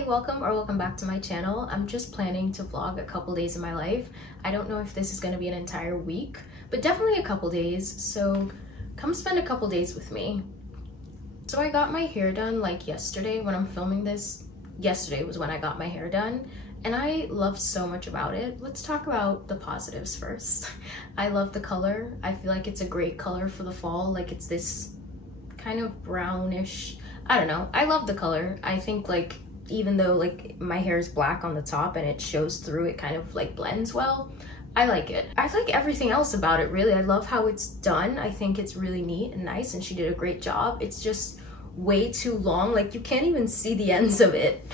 Hi, welcome back to my channel. I'm just planning to vlog a couple days in my life. I don't know if this is going to be an entire week, but definitely a couple days, so come spend a couple days with me. So I got my hair done like yesterday. When I'm filming this, yesterday was when I got my hair done, and I love so much about it. Let's talk about the positives first. I love the color. I feel like it's a great color for the fall. Like, it's this kind of brownish, I don't know. I love the color. I think, like, even though like my hair is black on the top and it shows through, it kind of like blends well. I like it. I like everything else about it, really. I love how it's done. I think it's really neat and nice, and she did a great job. It's just way too long. Like, you can't even see the ends of it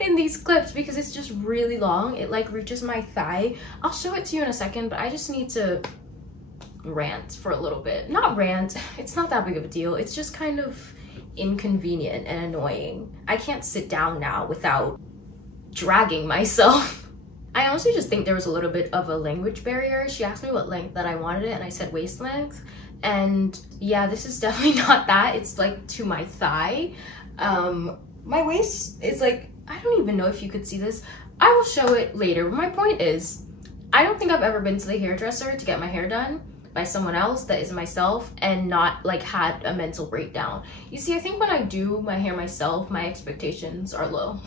in these clips because it's just really long. It like reaches my thigh. I'll show it to you in a second, but I just need to rant for a little bit. Not rant, it's not that big of a deal. It's just kind of inconvenient and annoying. I can't sit down now without dragging myself. I honestly just think there was a little bit of a language barrier. She asked me what length that I wanted it, and I said waist length, and yeah, this is definitely not that. It's like to my thigh. My waist is like, I don't even know if you could see this. I will show it later. My point is, I don't think I've ever been to the hairdresser to get my hair done by someone else that is myself and not like had a mental breakdown. You see, I think when I do my hair myself, my expectations are low.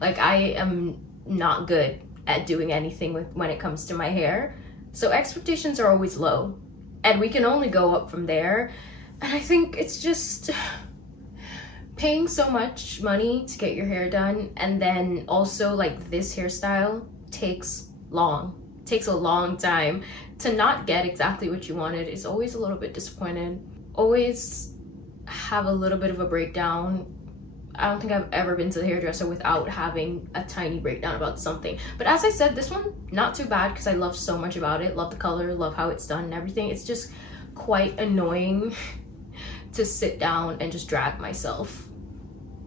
Like, I am not good at doing anything when it comes to my hair, so expectations are always low, and we can only go up from there. And I think it's just paying so much money to get your hair done, and then also like this hairstyle takes a long time. To not get exactly what you wanted is always a little bit disappointed. Always have a little bit of a breakdown. I don't think I've ever been to the hairdresser without having a tiny breakdown about something. But as I said, this one, not too bad because I love so much about it. Love the color, love how it's done and everything. It's just quite annoying to sit down and just drag myself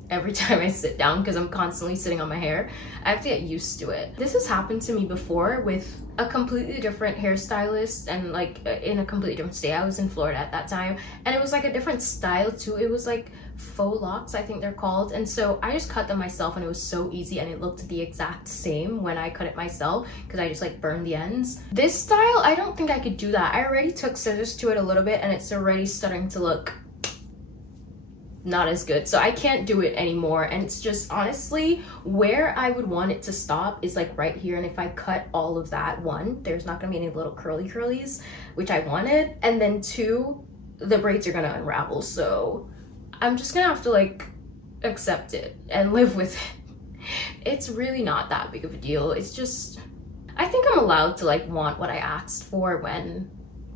every time I sit down because I'm constantly sitting on my hair. I have to get used to it. This has happened to me before with a completely different hairstylist and like in a completely different state. I was in Florida at that time, and it was like a different style too. It was like faux locks, I think they're called, and so I just cut them myself, and it was so easy, and it looked the exact same when I cut it myself because I just like burned the ends. This style, I don't think I could do that. I already took scissors to it a little bit, and it's already starting to look not as good, so I can't do it anymore. And it's just, honestly, where I would want it to stop is like right here, and if I cut all of that, one, there's not gonna be any little curlies, which I wanted, and then two, the braids are gonna unravel, so I'm just gonna have to like accept it and live with it. It's really not that big of a deal. It's just, I think I'm allowed to like want what I asked for when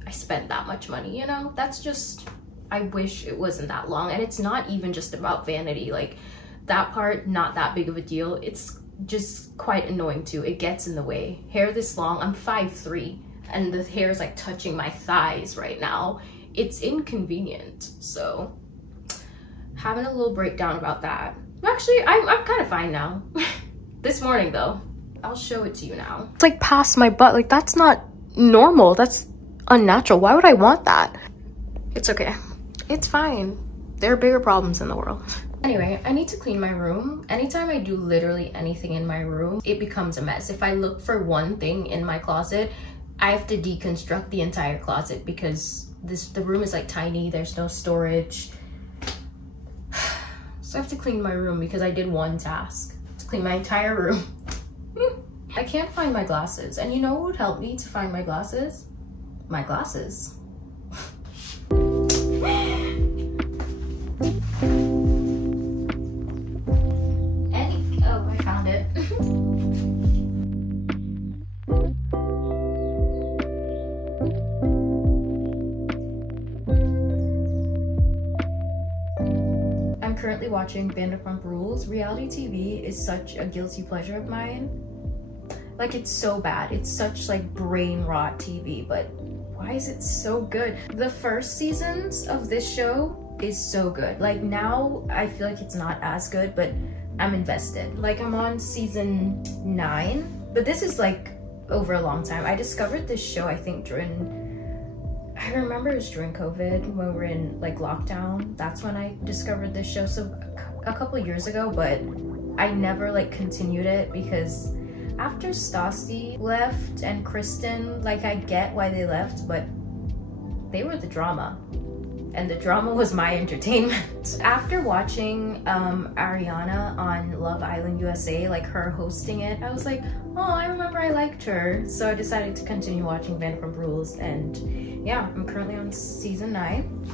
I spent that much money, you know? That's just, I wish it wasn't that long. And it's not even just about vanity. Like, that part, not that big of a deal. It's just quite annoying too. It gets in the way. Hair this long, I'm 5'3", and the hair is like touching my thighs right now. It's inconvenient, so having a little breakdown about that. Actually, I'm kind of fine now. This morning though, I'll show it to you now. It's like past my butt. Like, that's not normal. That's unnatural. Why would I want that? It's okay. It's fine. There are bigger problems in the world. Anyway, I need to clean my room. Anytime I do literally anything in my room, it becomes a mess. If I look for one thing in my closet, I have to deconstruct the entire closet because the room is like tiny. There's no storage. So I have to clean my room because I did one task to clean my entire room. I can't find my glasses. And you know what would help me to find my glasses? My glasses. Oh, I found it. I'm currently watching Vanderpump Rules. Reality TV is such a guilty pleasure of mine. Like, it's so bad. It's such like brain rot TV, but why is it so good? The first seasons of this show is so good. Like, now I feel like it's not as good, but I'm invested. Like, I'm on season 9, but this is like over a long time. I discovered this show, I think, I remember it was during COVID when we were in like lockdown. That's when I discovered this show. So a couple years ago, but I never like continued it because after Stassi left and Kristin, like I get why they left, but they were the drama. And the drama was my entertainment. After watching Ariana on Love Island USA, like her hosting it, I was like, oh, I remember I liked her. So I decided to continue watching Vanderpump Rules, and yeah, I'm currently on season 9.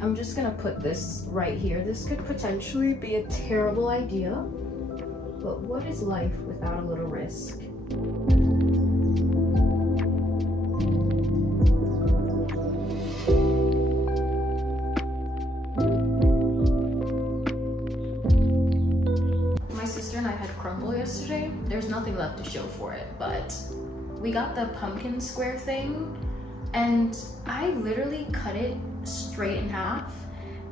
I'm just gonna put this right here. This could potentially be a terrible idea, but what is life without a little risk? Crumbl yesterday. There's nothing left to show for it, but we got the pumpkin square thing, and I literally cut it straight in half,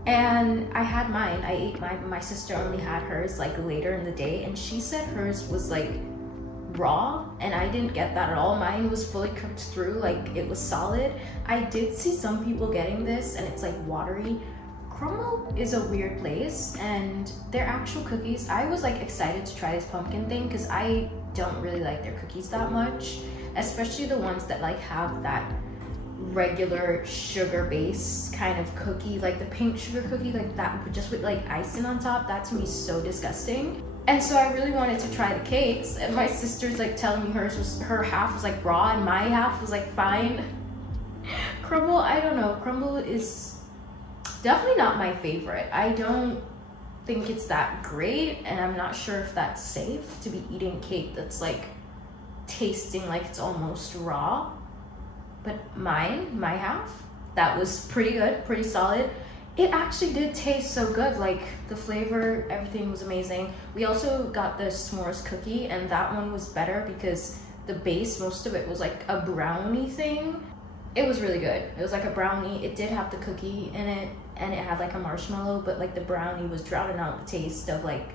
and I had mine. I ate mine. My sister only had hers like later in the day, and she said hers was like raw, and I didn't get that at all. Mine was fully cooked through, like it was solid. I did see some people getting this and it's like watery. crumbl is a weird place, and their actual cookies, I was like excited to try this pumpkin thing because I don't really like their cookies that much, especially the ones that like have that regular sugar base kind of cookie, like the pink sugar cookie, like that, just with like icing on top. That to me is so disgusting. And so I really wanted to try the cakes, and my sister's like telling me her half was like raw and my half was like fine. crumbl, I don't know, crumbl is definitely not my favorite. I don't think it's that great, and I'm not sure if that's safe to be eating cake that's like tasting like it's almost raw. But my half, that was pretty good, pretty solid. It actually did taste so good, like the flavor, everything was amazing. We also got the s'mores cookie, and that one was better because the base, most of it was like a brownie thing. It was really good. It was like a brownie. It did have the cookie in it, and it had like a marshmallow, but like the brownie was drowning out the taste of like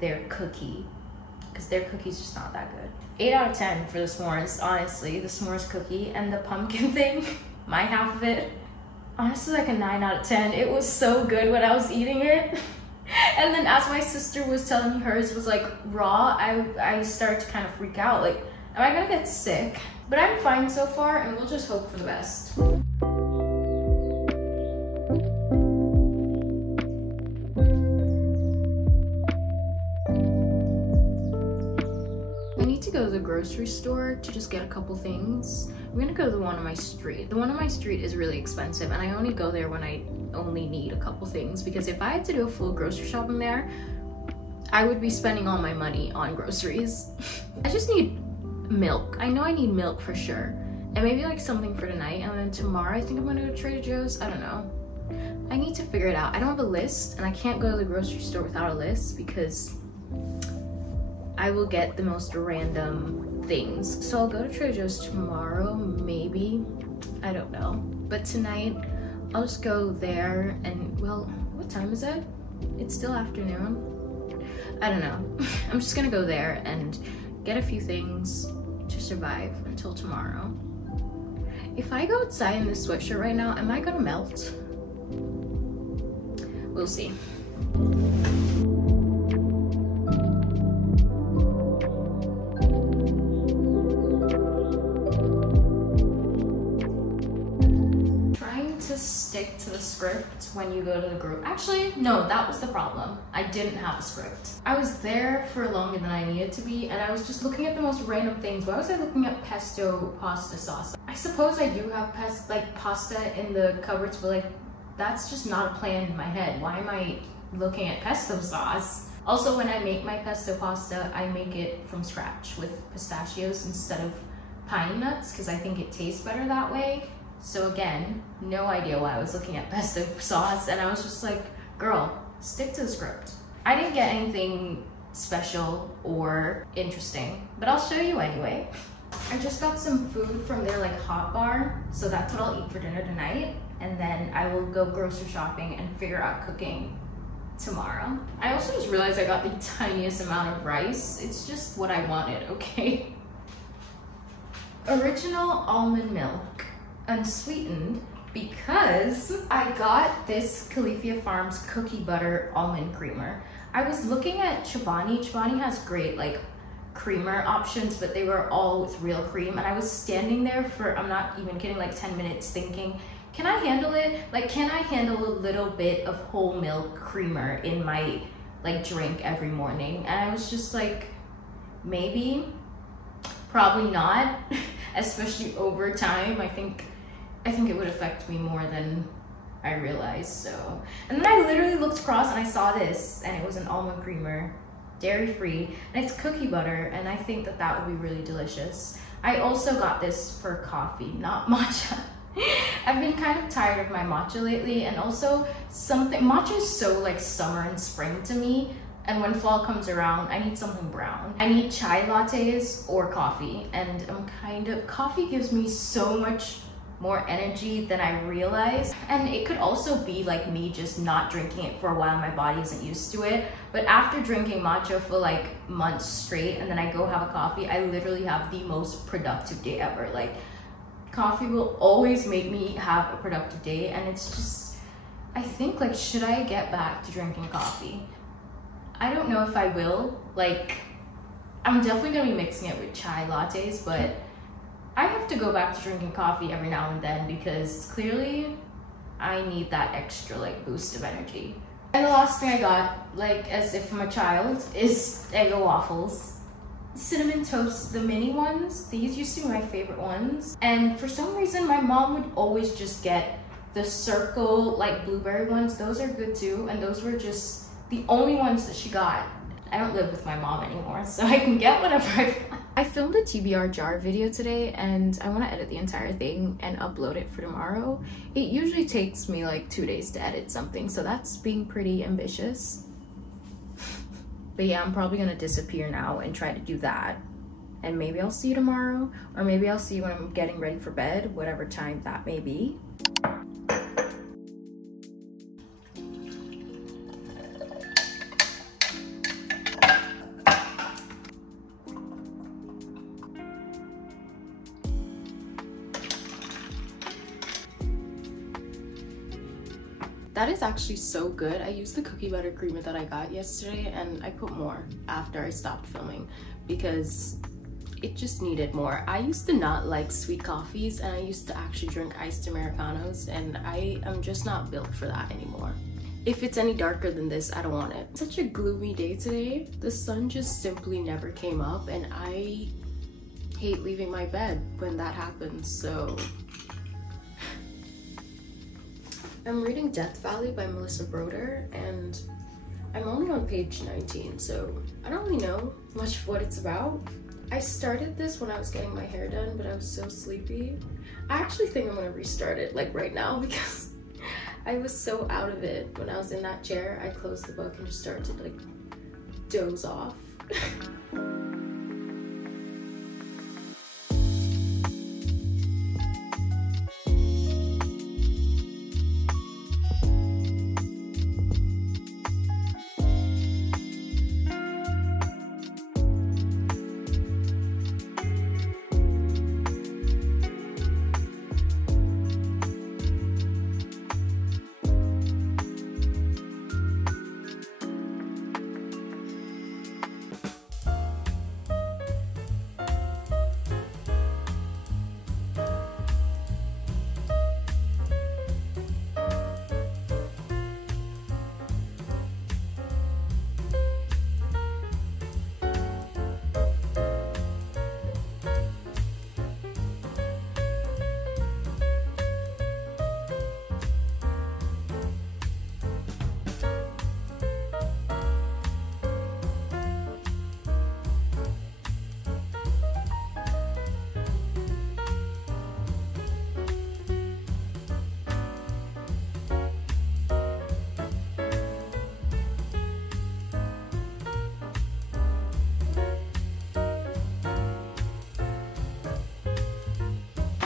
their cookie, because their cookie's just not that good. 8 out of 10 for the s'mores, honestly. The s'mores cookie and the pumpkin thing, my half of it, honestly like a 9 out of 10. It was so good when I was eating it. And then as my sister was telling me hers was like raw, I started to kind of freak out, like, am I gonna get sick? But I'm fine so far, and we'll just hope for the best. I need to go to the grocery store to just get a couple things. I'm gonna go to the one on my street. The one on my street is really expensive, and I only go there when I only need a couple things, because if I had to do a full grocery shopping there, I would be spending all my money on groceries. I just need milk. I know I need milk for sure, and maybe like something for tonight, and then tomorrow I think I'm gonna go to Trader Joe's. I don't know. I need to figure it out. I don't have a list, and I can't go to the grocery store without a list because I will get the most random things. So I'll go to Trader Joe's tomorrow, maybe. I don't know. But tonight, I'll just go there and, well, what time is it? It's still afternoon. I don't know. I'm just gonna go there and get a few things to survive until tomorrow. If I go outside in this sweatshirt right now, am I gonna melt? We'll see. Stick to the script when you go to the group. Actually, no, that was the problem. I didn't have a script. I was there for longer than I needed to be, and I was just looking at the most random things. Why was I looking at pesto pasta sauce? I suppose I do have pasta in the cupboards, but like that's just not a plan in my head. Why am I looking at pesto sauce? Also, when I make my pesto pasta, I make it from scratch with pistachios instead of pine nuts because I think it tastes better that way. So again, no idea why I was looking at pesto sauce, and I was just like, girl, stick to the script. I didn't get anything special or interesting, but I'll show you anyway. I just got some food from their like hot bar, so that's what I'll eat for dinner tonight, and then I will go grocery shopping and figure out cooking tomorrow. I also just realized I got the tiniest amount of rice. It's just what I wanted, okay? Original almond milk. Unsweetened, because I got this Califia Farms cookie butter almond creamer. I was looking at Chobani. Chobani has great like creamer options, but they were all with real cream, and I was standing there for, I'm not even kidding, like 10 minutes thinking, can I handle it? Like, can I handle a little bit of whole milk creamer in my like drink every morning? And I was just like, maybe, probably not. Especially over time, I think it would affect me more than I realized. So, and then I literally looked across and I saw this, and it was an almond creamer, dairy free, and it's cookie butter, and I think that that would be really delicious. I also got this for coffee, not matcha. I've been kind of tired of my matcha lately, and also matcha is so like summer and spring to me, and when fall comes around, I need something brown. I need chai lattes or coffee, and coffee gives me so much more energy than I realized. And it could also be like me just not drinking it for a while, my body isn't used to it. But after drinking matcha for like months straight, and then I go have a coffee, I literally have the most productive day ever. Like, coffee will always make me have a productive day, and it's just, I think like, should I get back to drinking coffee? I don't know if I will. Like, I'm definitely gonna be mixing it with chai lattes, but I have to go back to drinking coffee every now and then, because clearly I need that extra like boost of energy. And the last thing I got, like as if I'm a child, is Eggo waffles. Cinnamon toast, the mini ones, these used to be my favorite ones. And for some reason, my mom would always just get the circle, like blueberry ones. Those are good too, and those were just the only ones that she got. I don't live with my mom anymore, so I can get whatever I want. I filmed a TBR jar video today, and I want to edit the entire thing and upload it for tomorrow. It usually takes me like 2 days to edit something, so that's being pretty ambitious. But yeah, I'm probably gonna disappear now and try to do that. And maybe I'll see you tomorrow, or maybe I'll see you when I'm getting ready for bed, whatever time that may be. That is actually so good. I used the cookie butter creamer that I got yesterday, and I put more after I stopped filming because it just needed more. I used to not like sweet coffees, and I used to actually drink iced Americanos, and I am just not built for that anymore. If it's any darker than this, I don't want it. Such a gloomy day today. The sun just simply never came up, and I hate leaving my bed when that happens, so. I'm reading Death Valley by Melissa Broder, and I'm only on page 19, so I don't really know much of what it's about. I started this when I was getting my hair done, but I was so sleepy. I actually think I'm gonna restart it like right now because I was so out of it. When I was in that chair, I closed the book and just started to like doze off.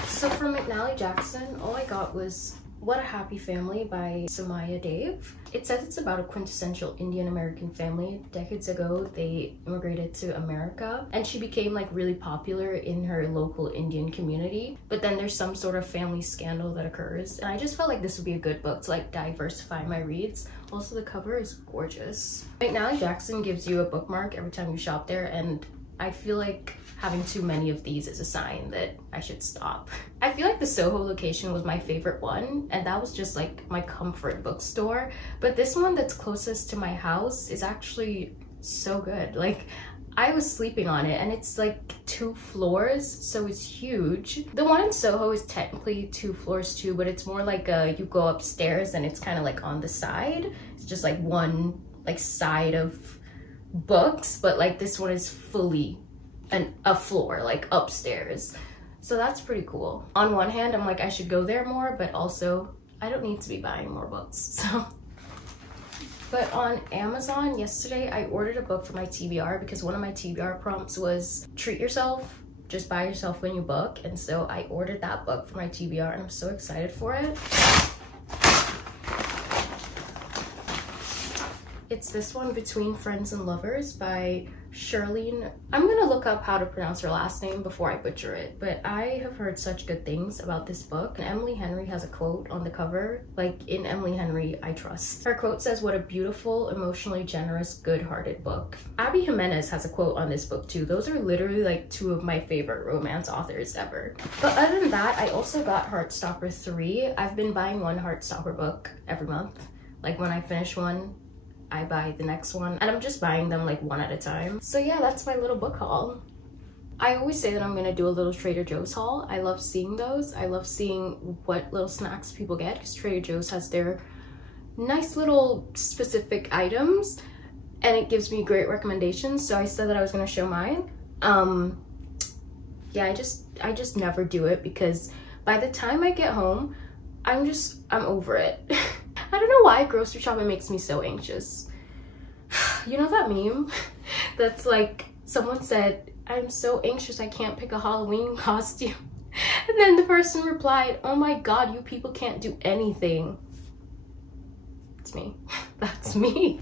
So from McNally Jackson, all I got was What a Happy Family by Samaya Dave. It says it's about a quintessential Indian American family. Decades ago, they immigrated to America and she became like really popular in her local Indian community. But then there's some sort of family scandal that occurs. And I just felt like this would be a good book to like diversify my reads. Also, the cover is gorgeous. Right now, Jackson gives you a bookmark every time you shop there, and I feel like having too many of these is a sign that I should stop. I feel like the Soho location was my favorite one, and that was just like my comfort bookstore. But this one that's closest to my house is actually so good. Like, I was sleeping on it, and it's like 2 floors, so it's huge. The one in Soho is technically 2 floors too, but it's more like you go upstairs and it's kind of like on the side. It's just like one like side of books, but like this one is fully a floor, like upstairs. So that's pretty cool. On one hand, I'm like, I should go there more, but also I don't need to be buying more books, so. But on Amazon yesterday, I ordered a book for my TBR because one of my TBR prompts was treat yourself, just buy yourself when you book. And so I ordered that book for my TBR and I'm so excited for it. It's this one, Between Friends and Lovers by Shirlene. I'm gonna look up how to pronounce her last name before I butcher it, but I have heard such good things about this book. And Emily Henry has a quote on the cover. Like, in Emily Henry, I trust. Her quote says, "What a beautiful, emotionally generous, good-hearted book." Abby Jimenez has a quote on this book too. Those are literally like 2 of my favorite romance authors ever. But other than that, I also got Heartstopper 3. I've been buying one Heartstopper book every month. Like, when I finish one, I buy the next one, and I'm just buying them like one at a time. So yeah, that's my little book haul. I always say that I'm gonna do a little Trader Joe's haul. I love seeing those. I love seeing what little snacks people get because Trader Joe's has their nice little specific items and it gives me great recommendations. So I said that I was gonna show mine. Yeah, I just never do it because by the time I get home, I'm over it. I don't know why grocery shopping makes me so anxious. You know that meme that's like, someone said, "I'm so anxious I can't pick a Halloween costume." And then the person replied, "Oh my god, you people can't do anything." It's me. That's me.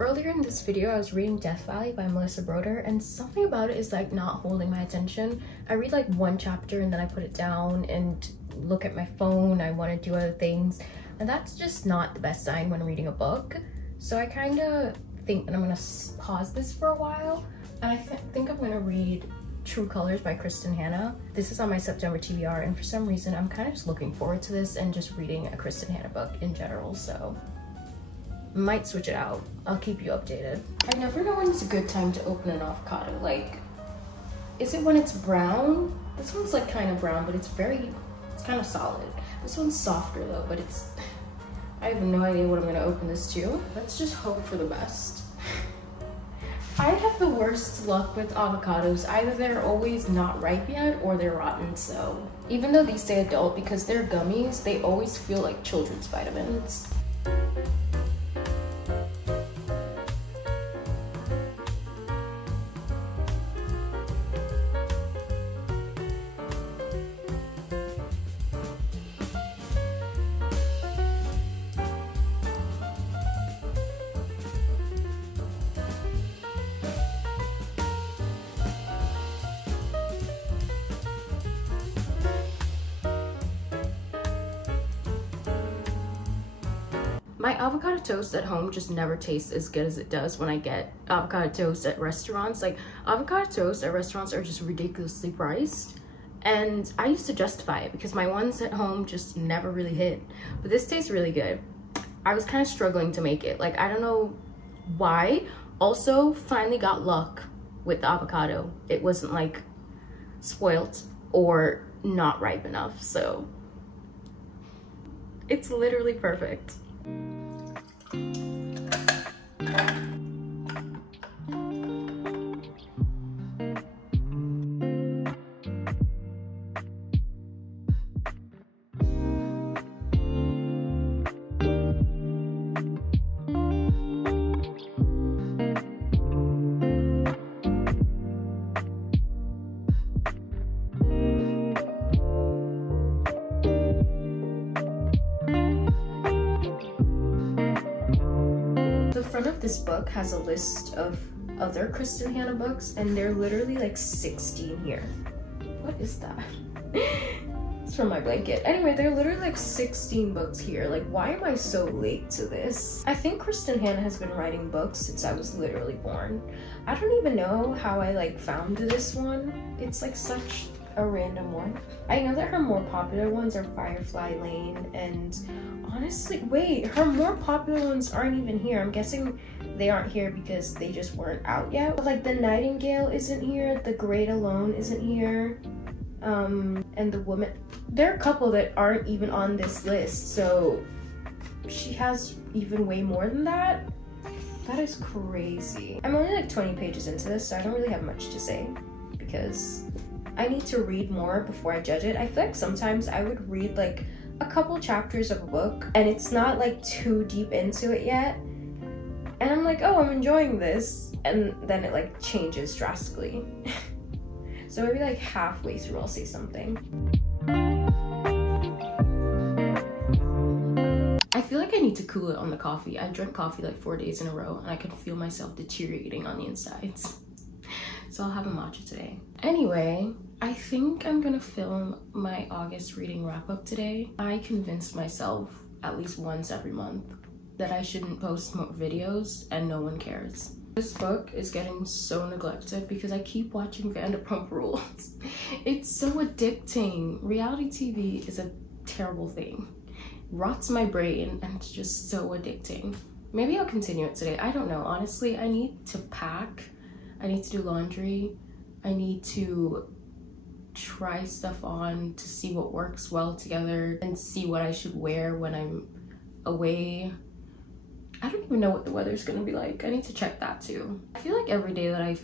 Earlier in this video, I was reading Death Valley by Melissa Broder, and something about it is like not holding my attention. I read like 1 chapter and then I put it down and look at my phone. I want to do other things, and that's just not the best sign when reading a book. So I kind of think that I'm gonna pause this for a while, and I think I'm gonna read True Colors by Kristin Hannah. This is on my September TBR, and for some reason I'm kind of just looking forward to this and just reading a Kristin Hannah book in general, so might switch it out. I'll keep you updated. I never know when it's a good time to open an avocado. Like, is it when it's brown? This one's like kind of brown, but it's kind of solid. This one's softer though, but I have no idea what I'm gonna open this to. Let's just hope for the best. I have the worst luck with avocados. Either they're always not ripe yet or they're rotten, so. Even though these say adult, because they're gummies, they always feel like children's vitamins. My avocado toast at home just never tastes as good as it does when I get avocado toast at restaurants. Like, avocado toast at restaurants are just ridiculously priced, and I used to justify it because my ones at home just never really hit. But this tastes really good. I was kind of struggling to make it. Like, I don't know why. Also, finally got luck with the avocado. It wasn't like spoiled or not ripe enough, so it's literally perfect. This book has a list of other Kristin Hannah books, and they're literally like 16 here. What is that? It's from my blanket. Anyway, there are literally like 16 books here. Like, why am I so late to this? I think Kristin Hannah has been writing books since I was literally born. I don't even know how I like found this one. It's like such a random one. I know that her more popular ones are Firefly Lane, and honestly, wait, her more popular ones aren't even here. I'm guessing they aren't here because they just weren't out yet. But like The Nightingale isn't here, The Great Alone isn't here, and The Woman. There are a couple that aren't even on this list, so she has even way more than that. That is crazy. I'm only like 20 pages into this, so I don't really have much to say because I need to read more before I judge it. I feel like sometimes I would read like a couple chapters of a book and it's not like too deep into it yet, and I'm like, oh, I'm enjoying this, and then it like changes drastically. So maybe like halfway through I'll say something. I feel like I need to cool it on the coffee. I drank coffee like 4 days in a row and I could feel myself deteriorating on the insides. So I'll have a matcha today. Anyway, I think I'm gonna film my August reading wrap up today. I convinced myself at least once every month that I shouldn't post more videos and no one cares. This book is getting so neglected because I keep watching Vanderpump Rules. It's so addicting. Reality TV is a terrible thing. Rots my brain and it's just so addicting. Maybe I'll continue it today. I don't know. Honestly, I need to pack. I need to do laundry. I need to try stuff on to see what works well together and see what I should wear when I'm away. I don't even know what the weather's gonna be like. I need to check that too. I feel like every day that I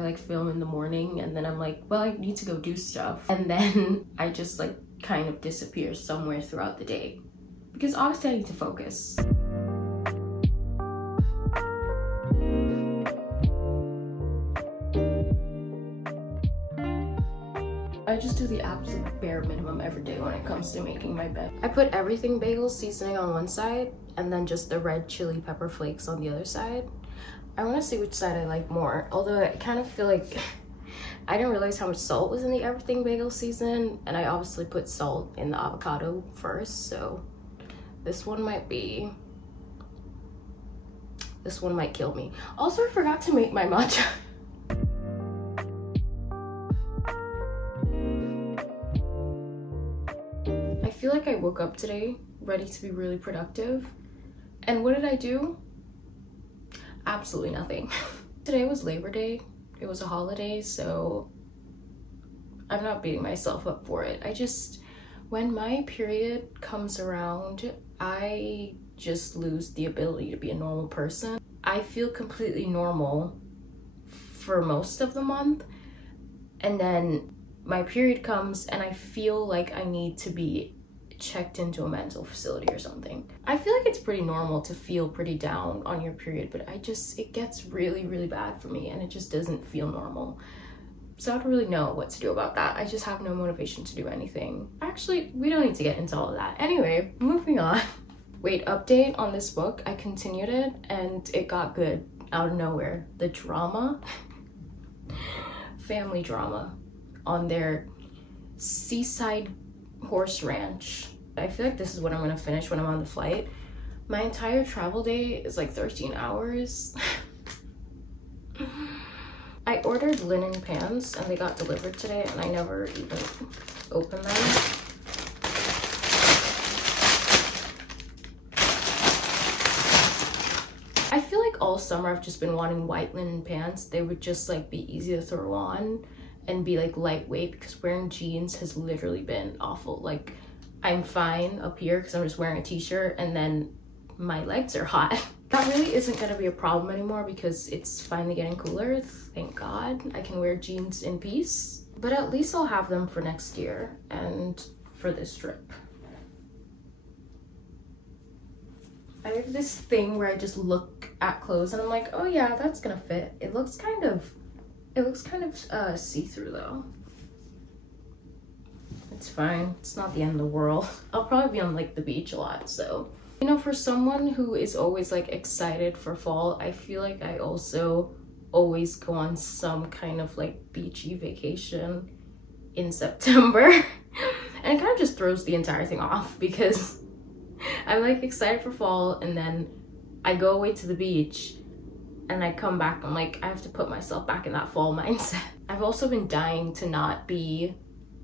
like film in the morning and then I'm like, well, I need to go do stuff. And then I just like kind of disappear somewhere throughout the day. Because obviously I need to focus. I just do the absolute bare minimum every day when it comes to making my bed. I put everything bagel seasoning on one side and then just the red chili pepper flakes on the other side. I want to see which side I like more, although I kind of feel like I didn't realize how much salt was in the everything bagel season, and I obviously put salt in the avocado first, so this one might kill me. Also, I forgot to make my matcha. I feel like I woke up today ready to be really productive. And what did I do? Absolutely nothing. Today was Labor Day. It was a holiday, so I'm not beating myself up for it. When my period comes around, I just lose the ability to be a normal person. I feel completely normal for most of the month, and then my period comes and I feel like I need to be checked into a mental facility or something. I feel like it's pretty normal to feel pretty down on your period, but it gets really, really bad for me and it just doesn't feel normal. So I don't really know what to do about that. I just have no motivation to do anything. Actually, we don't need to get into all of that. Anyway, moving on. Wait, update on this book. I continued it and it got good out of nowhere. The drama, family drama on their seaside horse ranch. I feel like this is what I'm gonna finish when I'm on the flight. My entire travel day is like 13 hours. I ordered linen pants and they got delivered today and I never even opened them. I feel like all summer I've just been wanting white linen pants. They would just like be easy to throw on and be like lightweight, because wearing jeans has literally been awful. Like, I'm fine up here because I'm just wearing a t-shirt and then my legs are hot. That really isn't gonna be a problem anymore because it's finally getting cooler, thank God. I can wear jeans in peace, but at least I'll have them for next year and for this trip. I have this thing where I just look at clothes and I'm like, oh yeah, that's gonna fit. It looks kind of see-through though. It's fine, it's not the end of the world. I'll probably be on like the beach a lot, so You know, for someone who is always like excited for fall, I feel like I also always go on some kind of like beachy vacation in September. And it kind of just throws the entire thing off because I'm like excited for fall and then I go away to the beach and I come back, I'm like, I have to put myself back in that fall mindset. I've also been dying to not be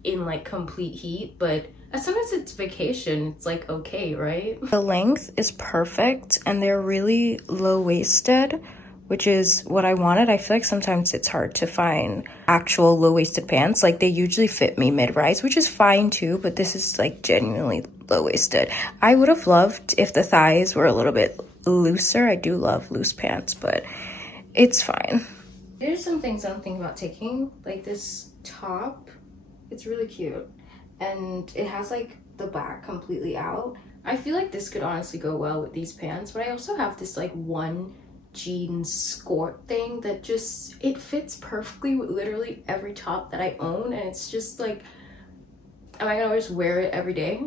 in like complete heat, but as soon as it's vacation, it's like okay, right? The length is perfect and they're really low-waisted, which is what I wanted. I feel like sometimes it's hard to find actual low-waisted pants. Like they usually fit me mid-rise, which is fine too, but this is like genuinely low-waisted. I would have loved if the thighs were a little bit looser. I do love loose pants, but it's fine. There's some things I'm thinking about taking, like this top. It's really cute and it has like the back completely out. I feel like this could honestly go well with these pants, but I also have this like one jeans skirt thing that just, it fits perfectly with literally every top that I own, and it's just like, am I gonna just wear it every day?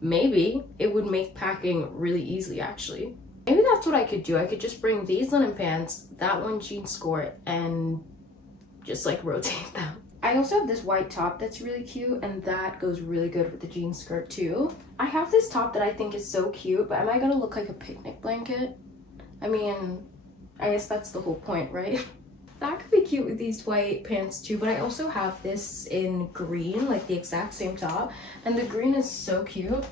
Maybe. It would make packing really easy actually. Maybe that's what I could do. I could just bring these linen pants, that one jean skirt, and just like rotate them. I also have this white top that's really cute, and that goes really good with the jean skirt too. I have this top that I think is so cute, but am I gonna look like a picnic blanket? I mean, I guess that's the whole point, right? That could be cute with these white pants too, but I also have this in green, like the exact same top, and the green is so cute.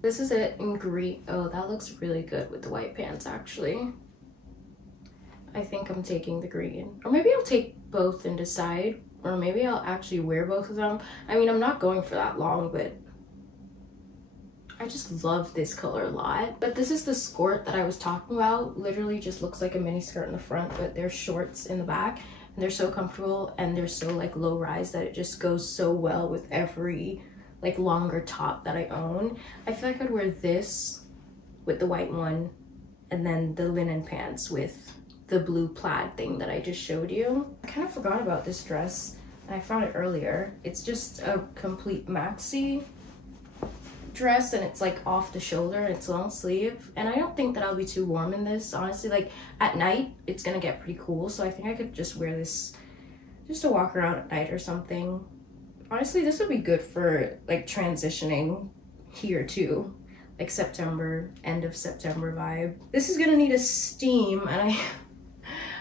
This is it in green. Oh, that looks really good with the white pants actually. I think I'm taking the green. Or maybe I'll take both and decide, or maybe I'll actually wear both of them. I mean, I'm not going for that long, but I just love this color a lot. But this is the skirt that I was talking about. Literally just looks like a mini skirt in the front, but they're shorts in the back. And they're so comfortable and they're so like low rise that it just goes so well with every like longer top that I own. I feel like I'd wear this with the white one and then the linen pants with the blue plaid thing that I just showed you. I kind of forgot about this dress and I found it earlier. It's just a complete maxi dress and it's like off the shoulder and it's long sleeve, and I don't think that I'll be too warm in this honestly. Like at night it's gonna get pretty cool, so I think I could just wear this just to walk around at night or something. Honestly, this would be good for like transitioning here too, like September, end of September vibe. This is gonna need a steam, and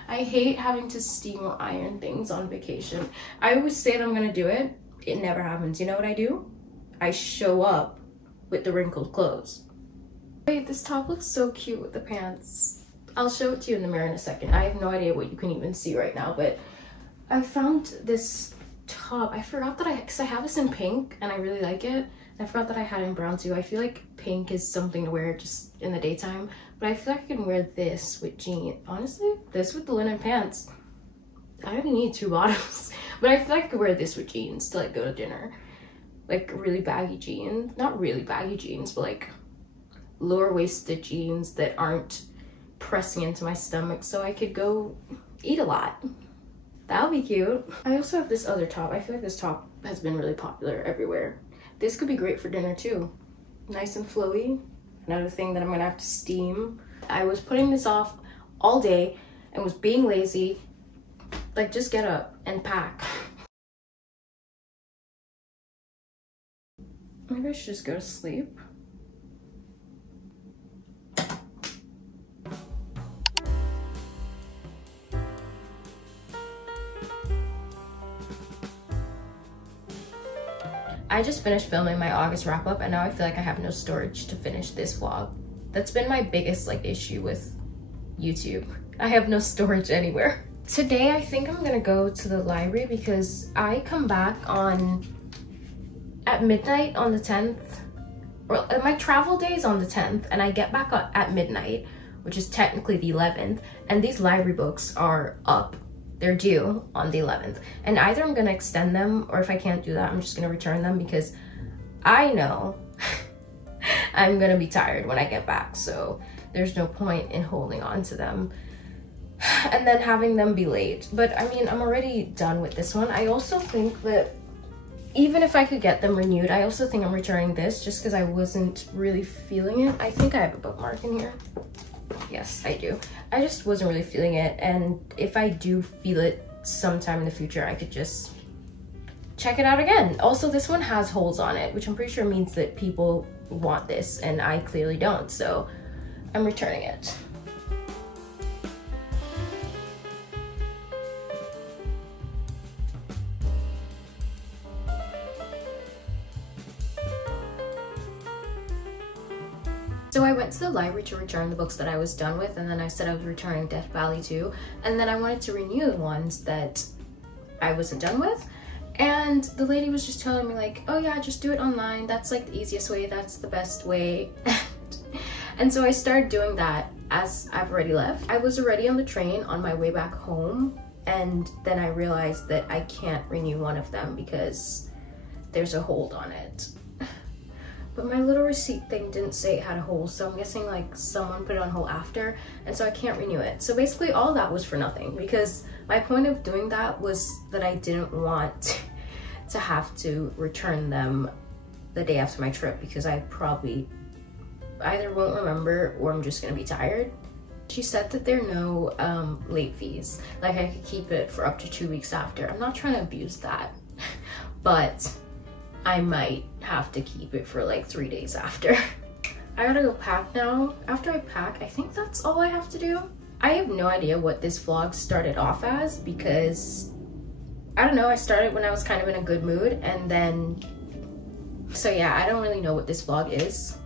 I hate having to steam or iron things on vacation. I always say that I'm gonna do it, it never happens. You know what I do? I show up with the wrinkled clothes. Wait, this top looks so cute with the pants. I'll show it to you in the mirror in a second. I have no idea what you can even see right now, but I found this top. I forgot that because I have this in pink and I really like it. I forgot that I had it in brown too. I feel like pink is something to wear just in the daytime, but I feel like I can wear this with jeans. Honestly, this with the linen pants. I only need 2 bottoms, but I feel like I could wear this with jeans to like go to dinner. Like really baggy jeans, not really baggy jeans, but like lower waisted jeans that aren't pressing into my stomach, so I could go eat a lot. That'll be cute. I also have this other top. I feel like this top has been really popular everywhere. This could be great for dinner too. Nice and flowy. Another thing that I'm gonna have to steam. I was putting this off all day and was being lazy. Like, just get up and pack. Maybe I should just go to sleep. I just finished filming my August wrap up and now I feel like I have no storage to finish this vlog. That's been my biggest like issue with YouTube. I have no storage anywhere. Today I think I'm gonna go to the library because I come back at midnight on the 10th. Or my travel day is on the 10th and I get back at midnight, which is technically the 11th, and these library books are up. They're due on the 11th, and either I'm gonna extend them, or if I can't do that, I'm just gonna return them because I know I'm gonna be tired when I get back, so there's no point in holding on to them and then having them be late. But I mean, I'm already done with this one. I also think that even if I could get them renewed, I also think I'm returning this just because I wasn't really feeling it. I think I have a bookmark in here. Yes, I do. I just wasn't really feeling it, and if I do feel it sometime in the future, I could just check it out again. Also, this one has holes on it, which I'm pretty sure means that people want this, and I clearly don't, so I'm returning it. So I went to the library to return the books that I was done with, and then I said I was returning Death Valley too, and then I wanted to renew the ones that I wasn't done with, and the lady was just telling me like, oh yeah, just do it online, that's like the easiest way, that's the best way. And so I started doing that as I've already left. I was already on the train on my way back home, and then I realized that I can't renew one of them because there's a hold on it. But my little receipt thing didn't say it had a hold, so I'm guessing like someone put it on hold after, and so I can't renew it. So basically all that was for nothing, because my point of doing that was that I didn't want to have to return them the day after my trip, because I probably either won't remember or I'm just gonna be tired. She said that there are no late fees, like I could keep it for up to 2 weeks after. I'm not trying to abuse that, but I might have to keep it for like 3 days after. I gotta go pack now. After I pack, I think that's all I have to do. I have no idea what this vlog started off as, because I don't know, I started when I was kind of in a good mood, and then, so yeah, I don't really know what this vlog is.